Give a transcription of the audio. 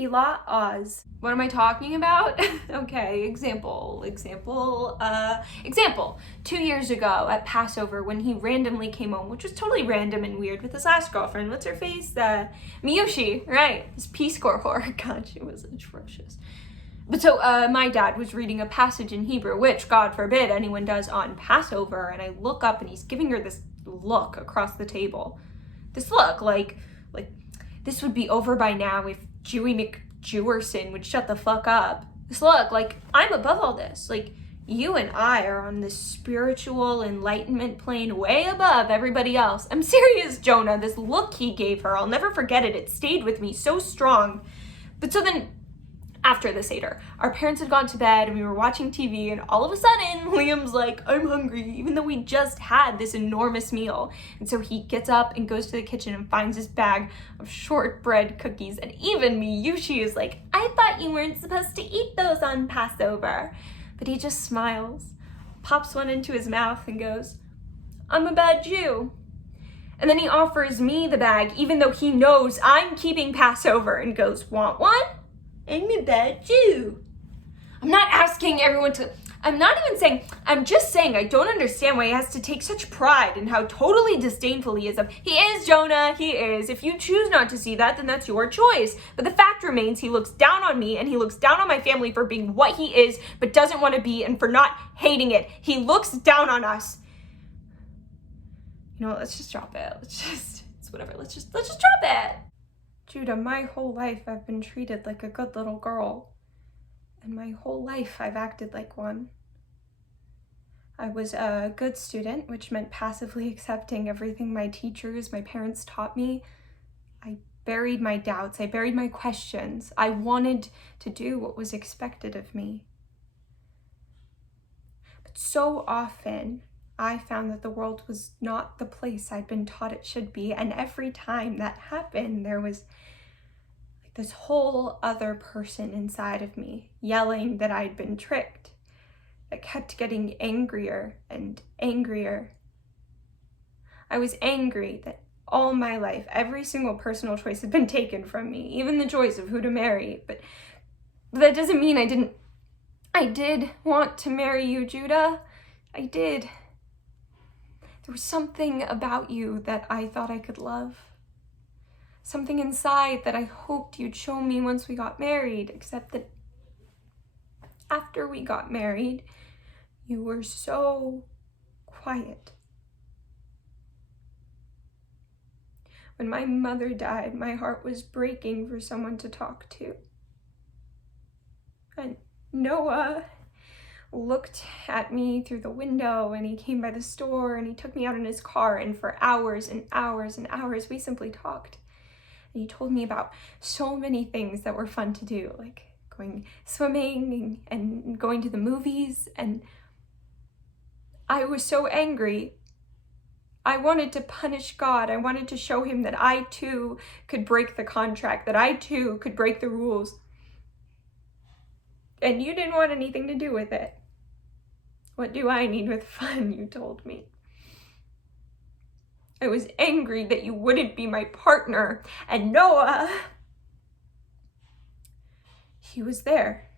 Hila, Oz. What am I talking about? Okay, example. 2 years ago at Passover when he randomly came home, which was totally random and weird, with his last girlfriend. What's her face? Miyushi, right? His Peace Corps whore. God, she was atrocious. But so my dad was reading a passage in Hebrew, which, God forbid, anyone does on Passover, and I look up and he's giving her this look across the table. This look, like this would be over by now if Jewy McJewerson would shut the fuck up. This look, like, I'm above all this. Like, you and I are on this spiritual enlightenment plane way above everybody else. I'm serious, Jonah. This look he gave her, I'll never forget it. It stayed with me so strong. But so then, after the Seder, our parents had gone to bed and we were watching TV, and all of a sudden Liam's like, I'm hungry, even though we just had this enormous meal. And so he gets up and goes to the kitchen and finds his bag of shortbread cookies, and even Miyushi is like, I thought you weren't supposed to eat those on Passover. But he just smiles, pops one into his mouth and goes, I'm a bad Jew. And then he offers me the bag even though he knows I'm keeping Passover, and goes, want one? I'm a bad Jew. I'm not asking everyone to, I'm just saying I don't understand why he has to take such pride in how totally disdainful he is of, he is, Jonah, he is. If you choose not to see that, then that's your choice. But the fact remains, he looks down on me and he looks down on my family for being what he is, but doesn't want to be, and for not hating it. He looks down on us. You know, let's just drop it. It's whatever. Let's just drop it. Judah, my whole life I've been treated like a good little girl, and my whole life I've acted like one. I was a good student, which meant passively accepting everything my teachers, my parents taught me. I buried my doubts, I buried my questions. I wanted to do what was expected of me. But so often, I found that the world was not the place I'd been taught it should be, and every time that happened, there was like this whole other person inside of me yelling that I'd been tricked, that kept getting angrier and angrier. I was angry that all my life, every single personal choice had been taken from me, even the choice of who to marry, but that doesn't mean I did want to marry you, Judah. I did. There was something about you that I thought I could love. Something inside that I hoped you'd show me once we got married, except that after we got married, you were so quiet. When my mother died, my heart was breaking for someone to talk to. And Noah looked at me through the window, and he came by the store, and he took me out in his car, and for hours and hours and hours we simply talked. And he told me about so many things that were fun to do, like going swimming and going to the movies, and I was so angry. I wanted to punish God. I wanted to show him that I too could break the contract, that I too could break the rules. And you didn't want anything to do with it. What do I need with fun, you told me. I was angry that you wouldn't be my partner. And Noah, he was there.